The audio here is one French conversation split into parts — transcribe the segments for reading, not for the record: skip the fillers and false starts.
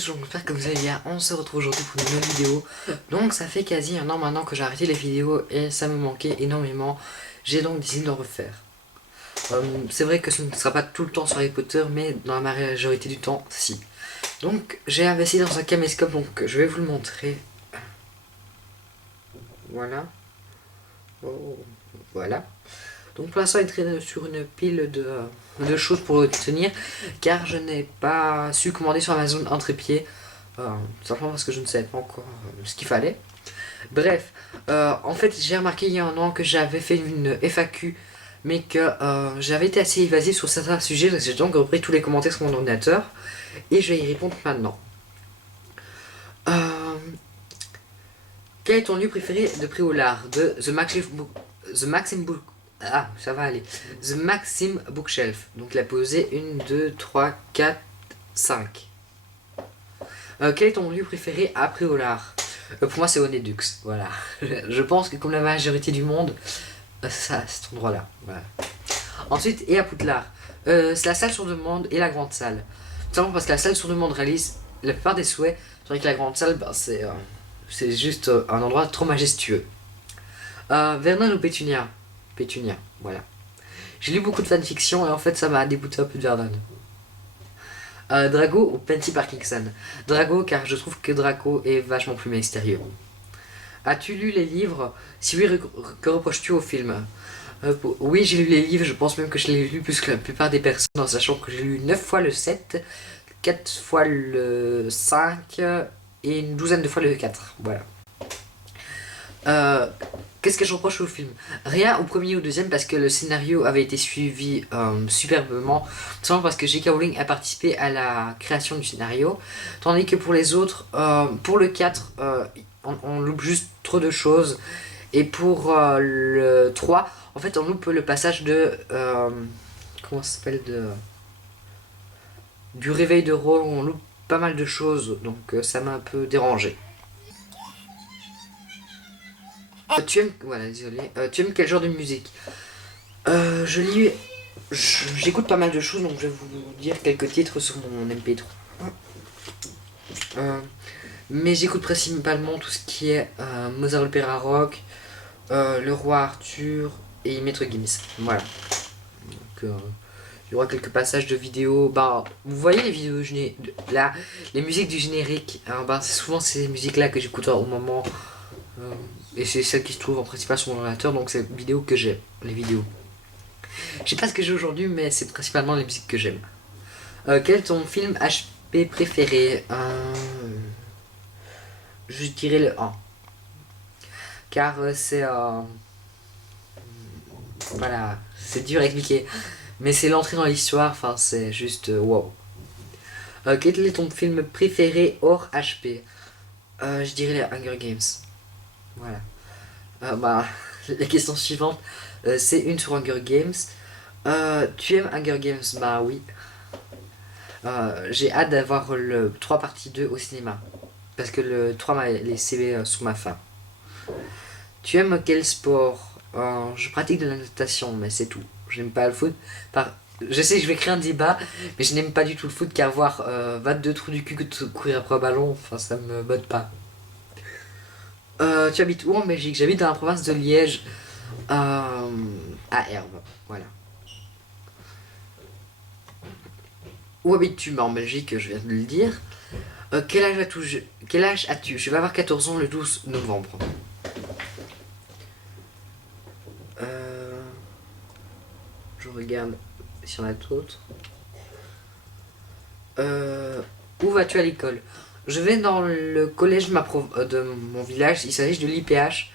tous, j'espère que vous allez bien. On se retrouve aujourd'hui pour une nouvelle vidéo. Donc ça fait quasi un an maintenant que j'ai arrêté les vidéos et ça me manquait énormément. J'ai donc décidé d'en refaire. C'est vrai que ce ne sera pas tout le temps sur Harry Potter, mais dans la majorité du temps, si. Donc j'ai investi dans un caméscope, donc je vais vous le montrer. Voilà. Oh, voilà. Donc pour l'instant il traîne sur une pile de choses pour le tenir, car je n'ai pas su commander sur Amazon un trépied, simplement parce que je ne savais pas encore ce qu'il fallait. Bref, en fait j'ai remarqué il y a un an que j'avais fait une FAQ, mais que j'avais été assez évasif sur certains sujets, j'ai donc repris tous les commentaires sur mon ordinateur, et je vais y répondre maintenant. Quel est ton lieu préféré de prix au lard de The Maxim Book. Ah, ça va aller. The Maxim Bookshelf. Donc, il a posé 1, 2, 3, 4, 5. Quel est ton lieu préféré à Préolard? Pour moi, c'est Onedux. Voilà. Je pense que, comme la majorité du monde, ça, cet endroit-là. Voilà. Ensuite, et à Poudlard. C'est la salle sur demande et la grande salle. Tout simplement parce que la salle sur demande réalise la plupart des souhaits, tandis que la grande salle, ben, c'est juste un endroit trop majestueux. Vernon ou Pétunia? Pétunia, voilà. J'ai lu beaucoup de fanfiction et en fait ça m'a dégoûté un peu de Vernon. Drago ou Penty Parkinson? Drago, car je trouve que Draco est vachement plus mystérieux. As-tu lu les livres? Si oui, que reproches-tu au film? Oui, j'ai lu les livres, je pense même que je l'ai lu plus que la plupart des personnes, en sachant que j'ai lu 9 fois le 7, 4 fois le 5 et une douzaine de fois le 4. Voilà. Qu'est-ce que je reproche au film? Rien au premier ou au deuxième parce que le scénario avait été suivi superbement, seulement parce que J.K. Rowling a participé à la création du scénario, tandis que pour les autres, pour le 4, on loupe juste trop de choses, et pour le 3, en fait on loupe le passage de... comment ça s'appelle, du réveil de Ron, on loupe pas mal de choses, donc ça m'a un peu dérangé. Tu aimes... Voilà, désolé. Tu aimes quel genre de musique? Je lis... J'écoute pas mal de choses, donc je vais vous dire quelques titres sur mon MP3. Mais j'écoute principalement tout ce qui est Mozart Opéra Rock, Le Roi Arthur et Maître Gims. Voilà. Donc, il y aura quelques passages de vidéos. Bah, vous voyez les vidéos là, les musiques du générique. Hein, bah, c'est souvent ces musiques-là que j'écoute au moment... et c'est celle qui se trouve en principal sur mon ordinateur, donc c'est les vidéos que j'aime. Les vidéos. Je sais pas ce que j'ai aujourd'hui, mais c'est principalement les musiques que j'aime. Quel est ton film HP préféré? Je dirais le 1. Car c'est... voilà, c'est dur à expliquer. Mais c'est l'entrée dans l'histoire, enfin c'est juste wow. Quel est ton film préféré hors HP? Je dirais les Hunger Games. Voilà. Bah, la question suivante, c'est une sur Hunger Games. Tu aimes Hunger Games? Bah oui. J'ai hâte d'avoir le 3 partie 2 au cinéma. Parce que le 3 m'a laissé sous ma faim. Tu aimes quel sport? Je pratique de la natation, mais c'est tout. Je n'aime pas le foot. Je sais que je vais créer un débat, mais je n'aime pas du tout le foot, car voir 22 trous du cul que courir après un ballon, enfin ça me botte pas. Tu habites où en Belgique? J'habite dans la province de Liège, à Herbe, voilà. Où habites-tu? En Belgique, je viens de le dire. Quel âge as-tu? Je vais avoir 14 ans le 12 novembre. Je regarde s'il y en a d'autres. Où vas-tu à l'école? Je vais dans le collège de mon village, il s'agit de l'IPH.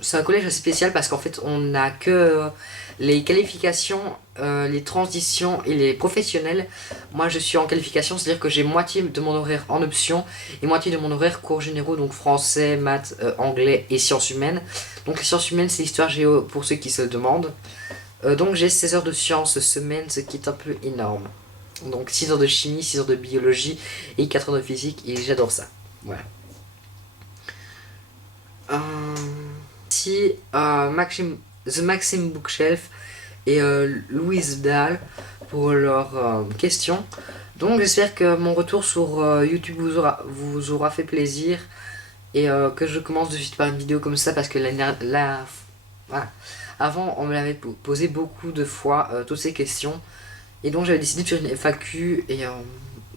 C'est un collège assez spécial parce qu'en fait on n'a que les qualifications, les transitions et les professionnels. Moi je suis en qualification, c'est-à-dire que j'ai moitié de mon horaire en option et moitié de mon horaire cours généraux, donc français, maths, anglais et sciences humaines. Donc les sciences humaines c'est l'histoire géo pour ceux qui se le demandent. Donc j'ai 16 heures de sciences semaine, ce qui est un peu énorme. Donc 6 heures de chimie, 6 heures de biologie et 4 heures de physique, et j'adore ça. Voilà. Si The Maxim Bookshelf et Louise Dahl pour leurs questions. Donc j'espère que mon retour sur YouTube vous aura fait plaisir. Et que je commence de suite par une vidéo comme ça parce que voilà. Avant on me l'avait posé beaucoup de fois toutes ces questions. Et donc j'avais décidé de faire une FAQ et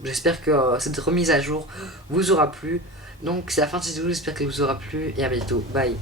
j'espère que cette remise à jour vous aura plu. Donc c'est la fin de cette vidéo, j'espère qu'elle vous aura plu et à bientôt. Bye.